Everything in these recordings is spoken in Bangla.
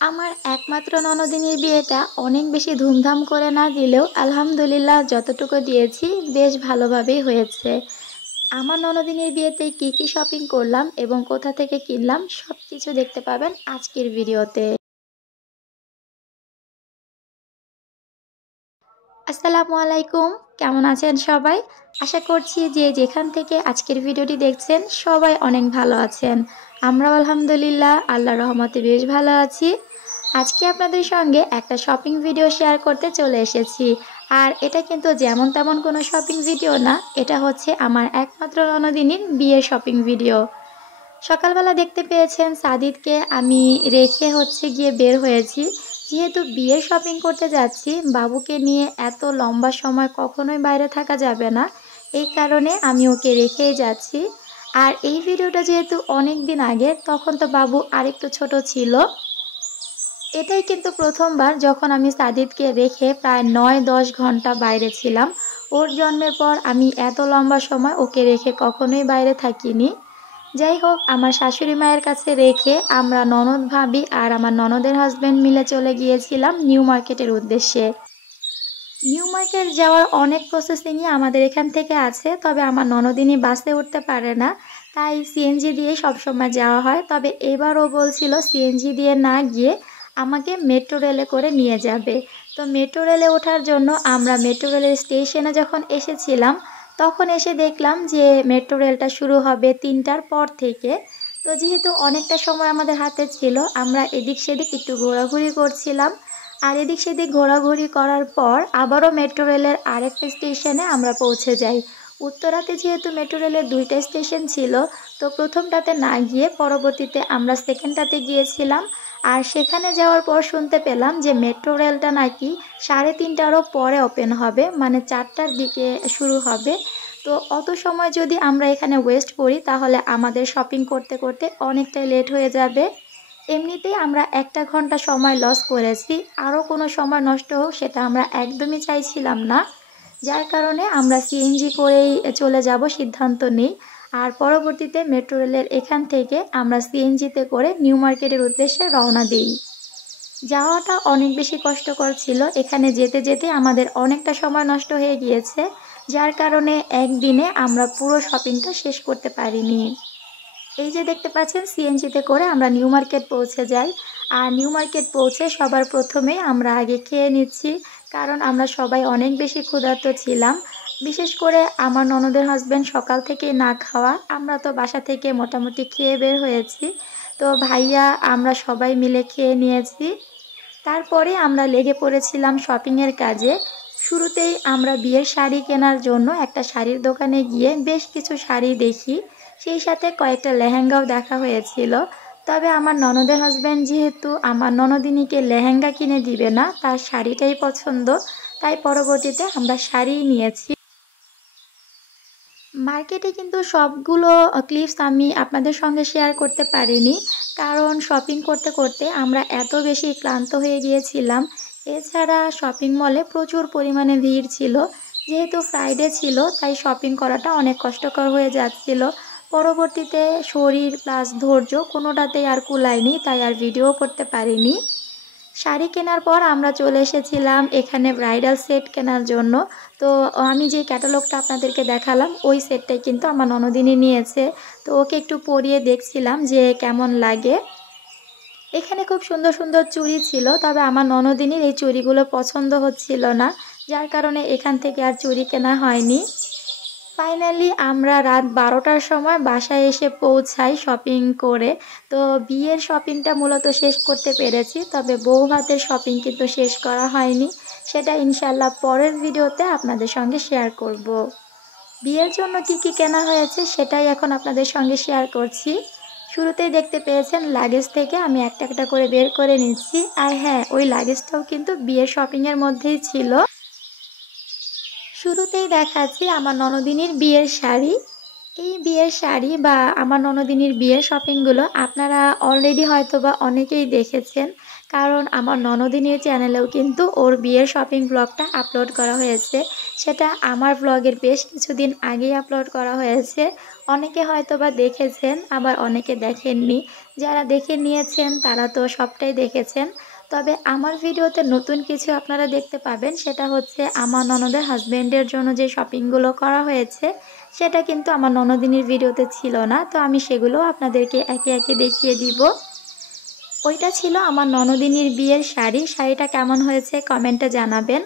আমার একমাত্র ননদিনীর বিয়েটা অনেক বেশি ধুমধাম করে না দিলেও আলহামদুলিল্লাহ যতটুকু দিয়েছি বেশ ভালোভাবেই হয়েছে। আমার ননদিনীর বিয়েতে কি কি শপিং করলাম এবং কোথা থেকে কিনলাম সবকিছু দেখতে পাবেন আজকের ভিডিওতে। আসসালামু আলাইকুম, কেমন আছেন সবাই? আশা করছি যে যেখান থেকে আজকের ভিডিওটি দেখছেন সবাই অনেক ভালো আছেন। আমরাও আলহামদুলিল্লাহ আল্লাহর রহমতে বেশ ভালো আছি। আজকে আপনাদের সঙ্গে একটা শপিং ভিডিও শেয়ার করতে চলে এসেছি। আর এটা কিন্তু যেমন তেমন কোনো শপিং ভিডিও না, এটা হচ্ছে আমার একমাত্র ননদিনীর বিয়ের শপিং ভিডিও। সকালবেলা দেখতে পেয়েছেন সাদিদকে আমি রেখে গিয়ে বের হয়েছি। যেহেতু বিয়ের শপিং করতে যাচ্ছি, বাবুকে নিয়ে এত লম্বা সময় কখনোই বাইরে থাকা যাবে না, এই কারণে আমি ওকে রেখেই যাচ্ছি। আর এই ভিডিওটা যেহেতু অনেক দিন আগে, তখন তো বাবু আরেকটু ছোট ছিল। এটাই কিন্তু প্রথমবার যখন আমি সাদিদকে রেখে প্রায় ৯-১০ ঘন্টা বাইরে ছিলাম। ওর জন্মের পর আমি এত লম্বা সময় ওকে রেখে কখনোই বাইরে থাকিনি। যাই হোক, আমার শাশুড়ি মায়ের কাছে রেখে আমরা ননদ ভাবি আর আমার ননদের হাজব্যান্ড মিলে চলে গিয়েছিলাম নিউ মার্কেটের উদ্দেশ্যে। নিউ মার্কেট যাওয়ার অনেক প্রসেসিংই আমাদের এখান থেকে আছে, তবে আমার ননদিনী বাসে উঠতে পারে না, তাই সিএনজি দিয়ে সবসময় যাওয়া হয়। তবে এবারও বলছিল সিএনজি দিয়ে না গিয়ে আমাকে মেট্রো রেলে করে নিয়ে যাবে। তো মেট্রো রেলে ওঠার জন্য আমরা মেট্রো রেলের স্টেশনে যখন এসেছিলাম, তখন এসে দেখলাম যে মেট্রো রেলটা শুরু হবে ৩টার পর থেকে। তো যেহেতু অনেকটা সময় আমাদের হাতে ছিল, আমরা এদিক সেদিক একটু ঘোরাঘুরি করছিলাম। আর এদিক সেদিক ঘোরাঘুরি করার পর আবারও মেট্রো রেলের আরেকটা স্টেশনে আমরা পৌঁছে যাই। উত্তরাতে যেহেতু মেট্রো রেলের ২টা স্টেশন ছিল, তো প্রথমটাতে না গিয়ে পরবর্তীতে আমরা সেকেন্ডটাতে গিয়েছিলাম। আর সেখানে যাওয়ার পর শুনতে পেলাম যে মেট্রো রেলটা নাকি ৩:৩০টারও পরে ওপেন হবে, মানে ৪টার দিকে শুরু হবে। তো অত সময় যদি আমরা এখানে ওয়েস্ট করি তাহলে আমাদের শপিং করতে করতে অনেকটাই লেট হয়ে যাবে। এমনিতেই আমরা ১টা ঘন্টা সময় লস করেছি, আরও কোনো সময় নষ্ট হোক সেটা আমরা একদমই চাইছিলাম না। যার কারণে আমরা সিএনজি করেই চলে যাব সিদ্ধান্ত নিই। আর পরবর্তীতে মেট্রো রেলের এখান থেকে আমরা সিএনজিতে করে নিউ মার্কেটের উদ্দেশ্যে রওনা দিই। যাওয়াটা অনেক বেশি কষ্টকর ছিল, এখানে যেতে যেতে আমাদের অনেকটা সময় নষ্ট হয়ে গিয়েছে, যার কারণে একদিনে আমরা পুরো শপিংটা শেষ করতে পারিনি। এই যে দেখতে পাচ্ছেন সিএনজিতে করে আমরা নিউ মার্কেট পৌঁছে যাই। আর নিউ মার্কেট পৌঁছে সবার প্রথমে আমরা আগে খেয়ে নিচ্ছি, কারণ আমরা সবাই অনেক বেশি ক্ষুধার্ত ছিলাম। বিশেষ করে আমার ননদের হাজব্যান্ড সকাল থেকে না খাওয়া, আমরা তো বাসা থেকে মোটামুটি খেয়ে বের হয়েছি। তো ভাইয়া আমরা সবাই মিলে খেয়ে নিয়েছি। তারপরে আমরা লেগে পড়েছিলাম শপিংয়ের কাজে। শুরুতেই আমরা বিয়ের শাড়ি কেনার জন্য একটা শাড়ির দোকানে গিয়ে বেশ কিছু শাড়ি দেখি, সেই সাথে কয়েকটা লেহেঙ্গাও দেখা হয়েছিল। তবে আমার ননদের হাজব্যান্ড যেহেতু আমার ননদিনীকে লেহেঙ্গা কিনে দিবে না, তার শাড়িটাই পছন্দ, তাই পরবর্তীতে আমরা শাড়িই নিয়েছি। মার্কেটে কিন্তু সবগুলো ক্লিপস আমি আপনাদের সঙ্গে শেয়ার করতে পারিনি, কারণ শপিং করতে করতে আমরা এত বেশি ক্লান্ত হয়ে গিয়েছিলাম। এছাড়া শপিং মলে প্রচুর পরিমাণে ভিড় ছিল, যেহেতু ফ্রাইডে ছিল তাই শপিং করাটা অনেক কষ্টকর হয়ে যাচ্ছিল। পরবর্তীতে শরীর প্লাস ধৈর্য কোনোটাতেই আর কুলায়নি, তাই আর ভিডিও করতে পারিনি। শাড়ি কেনার পর আমরা চলে এসেছিলাম এখানে ব্রাইডাল সেট কেনার জন্য। তো আমি যে ক্যাটালগটা আপনাদেরকে দেখালাম ওই সেটটাই কিন্তু আমার ননদিনী নিয়েছে। তো ওকে একটু পরিয়ে দেখছিলাম যে কেমন লাগে। এখানে খুব সুন্দর সুন্দর চুড়ি ছিল, তবে আমার ননদিনীর এই চুড়িগুলো পছন্দ হচ্ছিল না, যার কারণে এখান থেকে আর চুড়ি কেনা হয়নি। ফাইনালি আমরা রাত 12টার সময় বাসায় এসে পৌঁছাই শপিং করে। তো বিয়ের শপিংটা মূলত শেষ করতে পেরেছি, তবে বউ ভাতের শপিং কিন্তু শেষ করা হয়নি। সেটা ইনশাল্লাহ পরের ভিডিওতে আপনাদের সঙ্গে শেয়ার করব। বিয়ের জন্য কি কি কেনা হয়েছে সেটাই এখন আপনাদের সঙ্গে শেয়ার করছি। শুরুতেই দেখতে পেয়েছেন লাগেজ থেকে আমি একটা একটা করে বের করে নিচ্ছি। আর হ্যাঁ, ওই লাগেজটাও কিন্তু বিয়ের শপিংয়ের মধ্যেই ছিল। শুরুতেই দেখাচ্ছি আমার ননদিনীর বিয়ের শাড়ি। এই বিয়ের শাড়ি বা আমার ননদিনীর বিয়ের শপিংগুলো আপনারা অলরেডি হয়তোবা অনেকেই দেখেছেন। কারণ আমার ননদিনীর চ্যানেলেও কিন্তু ওর বিয়ের শপিং ব্লগটা আপলোড করা হয়েছে। সেটা আমার ব্লগের বেশ কিছুদিন আগেই আপলোড করা হয়েছে। অনেকে হয়তোবা দেখেছেন, আবার অনেকে দেখেননি। যারা দেখে নিয়েছেন তারা তো সবটাই দেখেছেন। তবে আমার ভিডিওতে নতুন কিছু আপনারা দেখতে পাবেন, সেটা হচ্ছে আমার ননদের হাজব্যান্ডের জন্য যে শপিংগুলো করা হয়েছে সেটা কিন্তু আমার ননদিনীর ভিডিওতে ছিল না। তো আমি সেগুলো আপনাদেরকে একে একে দেখিয়ে দিব। ওইটা ছিল আমার ননদিনীর বিয়ের শাড়ি। শাড়িটা কেমন হয়েছে কমেন্টে জানাবেন।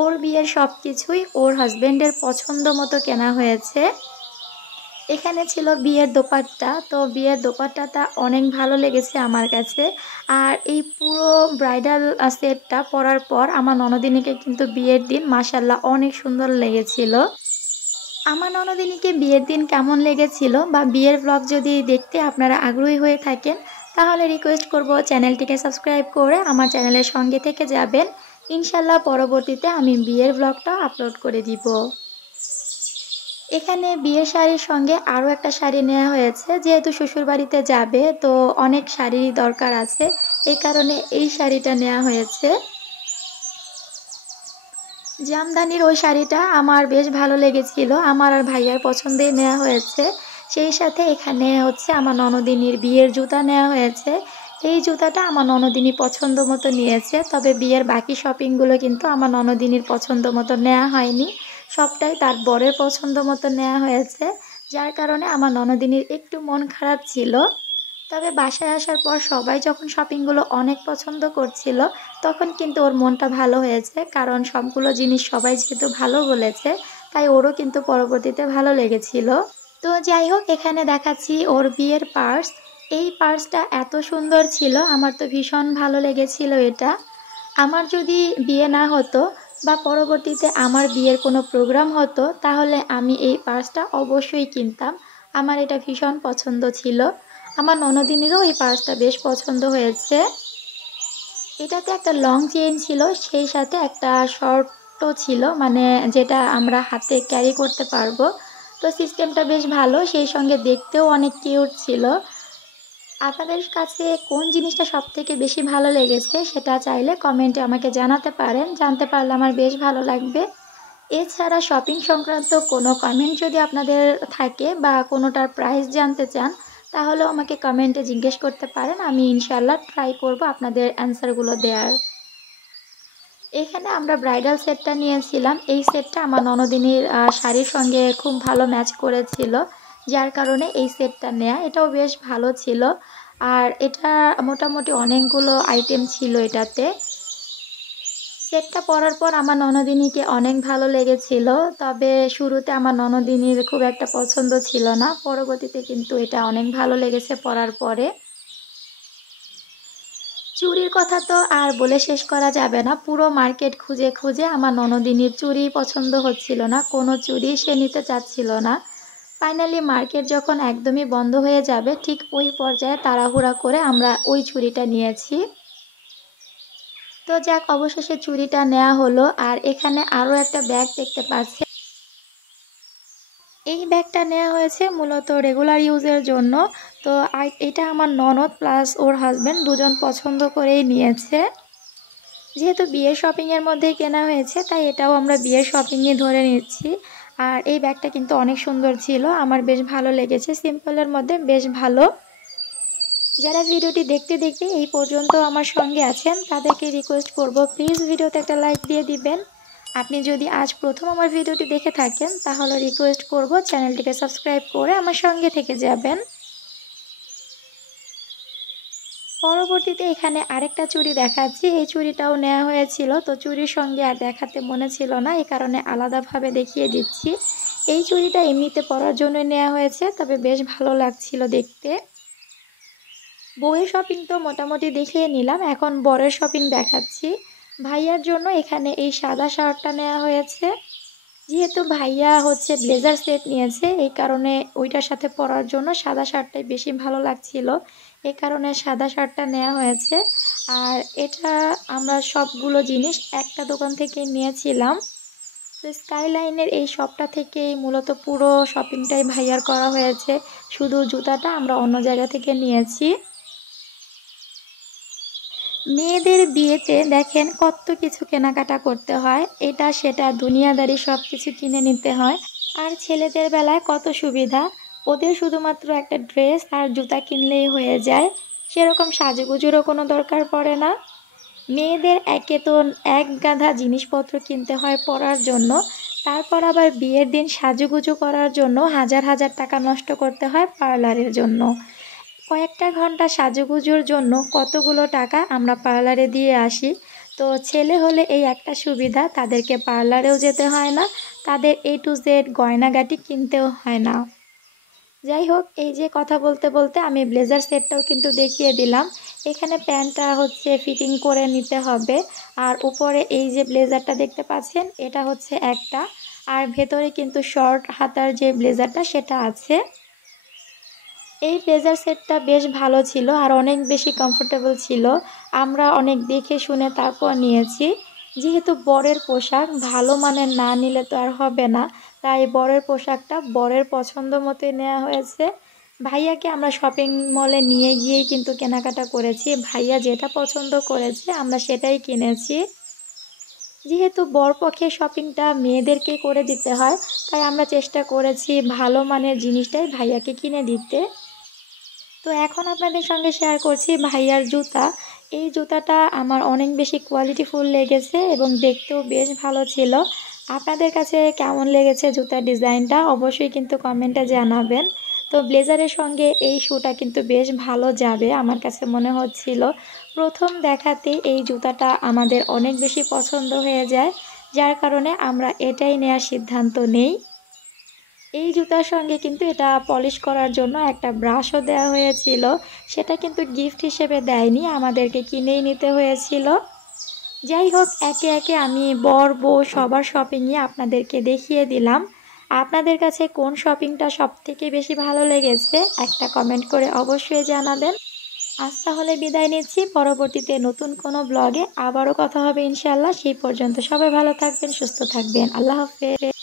ওর বিয়ের সব কিছুই ওর হাজব্যান্ডের পছন্দ মতো কেনা হয়েছে। এখানে ছিল বিয়ের দোপাট্টা। তো বিয়ের দোপাট্টাটা অনেক ভালো লেগেছে আমার কাছে। আর এই পুরো ব্রাইডাল সেটটা পরার পর আমার ননদিনীকে কিন্তু বিয়ের দিন মাশাআল্লাহ অনেক সুন্দর লেগেছিল। আমার ননদিনীকে বিয়ের দিন কেমন লেগেছিল বা বিয়ের ব্লগ যদি দেখতে আপনারা আগ্রহী হয়ে থাকেন, তাহলে রিকোয়েস্ট করব চ্যানেলটিকে সাবস্ক্রাইব করে আমার চ্যানেলের সঙ্গে থেকে যাবেন। ইনশাল্লাহ পরবর্তীতে আমি বিয়ের ব্লগটা আপলোড করে দিব। এখানে বিয়ের শাড়ির সঙ্গে আরও একটা শাড়ি নেওয়া হয়েছে। যেহেতু শ্বশুরবাড়িতে যাবে তো অনেক শাড়ির দরকার আছে, এই কারণে এই শাড়িটা নেওয়া হয়েছে। জামদানির ওই শাড়িটা আমার বেশ ভালো লেগেছিল, আমার আর ভাইয়ার পছন্দেই নেওয়া হয়েছে। সেই সাথে এখানে হচ্ছে আমার ননদিনীর বিয়ের জুতা নেওয়া হয়েছে। এই জুতাটা আমার ননদিনী পছন্দ মতো নিয়েছে, তবে বিয়ের বাকি শপিংগুলো কিন্তু আমার ননদিনীর পছন্দ মতো নেওয়া হয়নি। সবটাই তার বরের পছন্দ মতো নেওয়া হয়েছে, যার কারণে আমার ননদিনীর একটু মন খারাপ ছিল। তবে বাসায় আসার পর সবাই যখন শপিংগুলো অনেক পছন্দ করছিল, তখন কিন্তু ওর মনটা ভালো হয়েছে। কারণ সবগুলো জিনিস সবাই যেহেতু ভালো বলেছে, তাই ওরও কিন্তু পরবর্তীতে ভালো লেগেছিল। তো যাই হোক, এখানে দেখাচ্ছি ওর বিয়ের পার্স। এই পার্সটা এত সুন্দর ছিল, আমার তো ভীষণ ভালো লেগেছিল এটা। আমার যদি বিয়ে না হতো বা পরবর্তীতে আমার বিয়ের কোনো প্রোগ্রাম হতো, তাহলে আমি এই পার্সটা অবশ্যই কিনতাম। আমার এটা ভীষণ পছন্দ ছিল। আমার ননদিনীরও এই পার্সটা বেশ পছন্দ হয়েছে। এটাতে একটা লং চেইন ছিল, সেই সাথে একটা শর্টও ছিল, মানে যেটা আমরা হাতে ক্যারি করতে পারবো। তো সিস্টেমটা বেশ ভালো, সেই সঙ্গে দেখতেও অনেক কিউট ছিল। আপনাদের কাছে কোন জিনিসটা সবথেকে বেশি ভালো লেগেছে সেটা চাইলে কমেন্টে আমাকে জানাতে পারেন, জানতে পারলে আমার বেশ ভালো লাগবে। এছাড়া শপিং সংক্রান্ত কোনো কমেন্ট যদি আপনাদের থাকে বা কোনোটার প্রাইস জানতে চান, তাহলেও আমাকে কমেন্টে জিজ্ঞেস করতে পারেন। আমি ইনশাল্লাহ ট্রাই করব আপনাদের অ্যান্সারগুলো দেওয়ার। এখানে আমরা ব্রাইডাল সেটটা নিয়েছিলাম। এই সেটটা আমার ননদিনীর শাড়ির সঙ্গে খুব ভালো ম্যাচ করেছিল, যার কারণে এই সেটটা নেয়া। এটাও বেশ ভালো ছিল। আর এটা মোটামুটি অনেকগুলো আইটেম ছিল এটাতে। সেটটা পরার পর আমার ননদিনীকে অনেক ভালো লেগেছিল। তবে শুরুতে আমার ননদিনীর খুব একটা পছন্দ ছিল না, পরবর্তীতে কিন্তু এটা অনেক ভালো লেগেছে পরার পরে। চুড়ির কথা তো আর বলে শেষ করা যাবে না। পুরো মার্কেট খুঁজে খুঁজে আমার ননদিনীর চুড়ি পছন্দ হচ্ছিল না, কোনো চুড়ি সে নিতে চাচ্ছিল না। ফাইনালি মার্কেট যখন একদমই বন্ধ হয়ে যাবে, ঠিক ওই পর্যায়ে তাড়াহুড়া করে আমরা ওই চুড়িটা নিয়েছি। তো যাক, অবশেষে চুড়িটা নেওয়া হলো। আর এখানে আরও একটা ব্যাগ দেখতে পাচ্ছি। এই ব্যাগটা নেওয়া হয়েছে মূলত রেগুলার ইউজের জন্য। তো এটা আমার ননদ প্লাস ওর হাজব্যান্ড দুজন পছন্দ করেই নিয়েছে। যেহেতু বিয়ের শপিংয়ের মধ্যেই কেনা হয়েছে, তাই এটাও আমরা বিয়ের শপিংয়ে ধরে নিচ্ছি। আর এই ব্যাগটা কিন্তু অনেক সুন্দর ছিল, আমার বেশ ভালো লেগেছে, সিম্পলের মধ্যে বেশ ভালো। যারা ভিডিওটি দেখতে দেখতে এই পর্যন্ত আমার সঙ্গে আছেন, তাদেরকে রিকোয়েস্ট করব প্লিজ ভিডিওতে একটা লাইক দিয়ে দিবেন। আপনি যদি আজ প্রথম আমার ভিডিওটি দেখে থাকেন, তাহলে রিকোয়েস্ট করব চ্যানেলটিকে সাবস্ক্রাইব করে আমার সঙ্গে থেকে যাবেন। পরবর্তীতে এখানে আরেকটা চুড়ি দেখাচ্ছি। এই চুড়িটাও নেওয়া হয়েছিল, তো চুড়ির সঙ্গে আর দেখাতে মনে ছিল না, এই কারণে আলাদাভাবে দেখিয়ে দিচ্ছি। এই চুড়িটা এমনিতে পরার জন্য নেওয়া হয়েছে, তবে বেশ ভালো লাগছিল দেখতে। বউয়ের শপিং তো মোটামুটি দেখিয়ে নিলাম, এখন বরের শপিং দেখাচ্ছি। ভাইয়ার জন্য এখানে এই সাদা শার্টটা নেওয়া হয়েছে। যেহেতু ভাইয়া হচ্ছে ব্লেজার সেট নিয়েছে, এই কারণে ওইটার সাথে পরার জন্য সাদা শার্টটাই বেশি ভালো লাগছিল, এই কারণে সাদা শার্টটা নেওয়া হয়েছে। আর এটা আমরা সবগুলো জিনিস একটা দোকান থেকে নিয়েছিলাম। তো তো স্কাইলাইনের এই শপটা থেকেই মূলত পুরো শপিংটাই ভাইয়ার করা হয়েছে, শুধু জুতাটা আমরা অন্য জায়গা থেকে নিয়েছি। মেয়েদের বিয়েতে দেখেন কত কিছু কেনাকাটা করতে হয়, এটা সেটা দুনিয়াদারি সব কিছু কিনে নিতে হয়। আর ছেলেদের বেলায় কত সুবিধা, ওদের শুধুমাত্র একটা ড্রেস আর জুতা কিনলেই হয়ে যায়, সেরকম সাজুগুজুরও কোনো দরকার পড়ে না। মেয়েদের একে তো এক গাধা জিনিসপত্র কিনতে হয় পরার জন্য, তারপর আবার বিয়ের দিন সাজুগুজু করার জন্য হাজার হাজার টাকা নষ্ট করতে হয় পার্লারের জন্য। কয়েকটা ঘন্টা সাজুগুজুর জন্য কতগুলো টাকা আমরা পার্লারে দিয়ে আসি। তো ছেলে হলে এই একটা সুবিধা, তাদেরকে পার্লারেও যেতে হয় না, তাদের A to Z গয়নাগাটি কিনতেও হয় না। যাই হোক, এই যে কথা বলতে বলতে আমি ব্লেজার সেটটাও কিন্তু দেখিয়ে দিলাম। এখানে প্যান্টটা হচ্ছে ফিটিং করে নিতে হবে, আর উপরে এই যে ব্লেজারটা দেখতে পাচ্ছেন এটা হচ্ছে একটা, আর ভেতরে কিন্তু শর্ট হাতার যে ব্লেজারটা সেটা আছে। এই ব্লেজার সেটটা বেশ ভালো ছিল আর অনেক বেশি কমফোর্টেবল ছিল, আমরা অনেক দেখে শুনে তারপর নিয়েছি। যেহেতু বরের পোশাক ভালো মানের না নিলে তো আর হবে না, তাই বরের পোশাকটা বরের পছন্দ মতোই নেওয়া হয়েছে। ভাইয়াকে আমরা শপিং মলে নিয়ে গিয়েই কিন্তু কেনাকাটা করেছি, ভাইয়া যেটা পছন্দ করেছে আমরা সেটাই কিনেছি। যেহেতু বরপক্ষে শপিংটা মেয়েদেরকে করে দিতে হয়, তাই আমরা চেষ্টা করেছি ভালো মানের জিনিসটাই ভাইয়াকে কিনে দিতে। তো এখন আপনাদের সঙ্গে শেয়ার করছি ভাইয়ার জুতা। এই জুতাটা আমার অনেক বেশি কোয়ালিটিফুল লেগেছে এবং দেখতেও বেশ ভালো ছিল। আপনাদের কাছে কেমন লেগেছে জুতার ডিজাইনটা অবশ্যই কিন্তু কমেন্টে জানাবেন। তো ব্লেজারের সঙ্গে এই শুটা কিন্তু বেশ ভালো যাবে আমার কাছে মনে হচ্ছিল। প্রথম দেখাতে এই জুতাটা আমাদের অনেক বেশি পছন্দ হয়ে যায়, যার কারণে আমরা এটাই নেওয়ার সিদ্ধান্ত নেই। এই জুতার সঙ্গে কিন্তু এটা পলিশ করার জন্য একটা ব্রাশও দেওয়া হয়েছিল, সেটা কিন্তু গিফট হিসেবে দেয়নি, আমাদেরকে কিনেই নিতে হয়েছিল। যাই হোক, একে একে আমি বর বউ সবার শপিংই আপনাদেরকে দেখিয়ে দিলাম। আপনাদের কাছে কোন শপিংটা সবথেকে বেশি ভালো লেগেছে একটা কমেন্ট করে অবশ্যই জানাবেন। আজ তাহলে বিদায় নিচ্ছি, পরবর্তীতে নতুন কোনো ব্লগে আবারও কথা হবে ইনশাআল্লাহ। সেই পর্যন্ত সবাই ভালো থাকবেন, সুস্থ থাকবেন। আল্লাহ হাফেজ।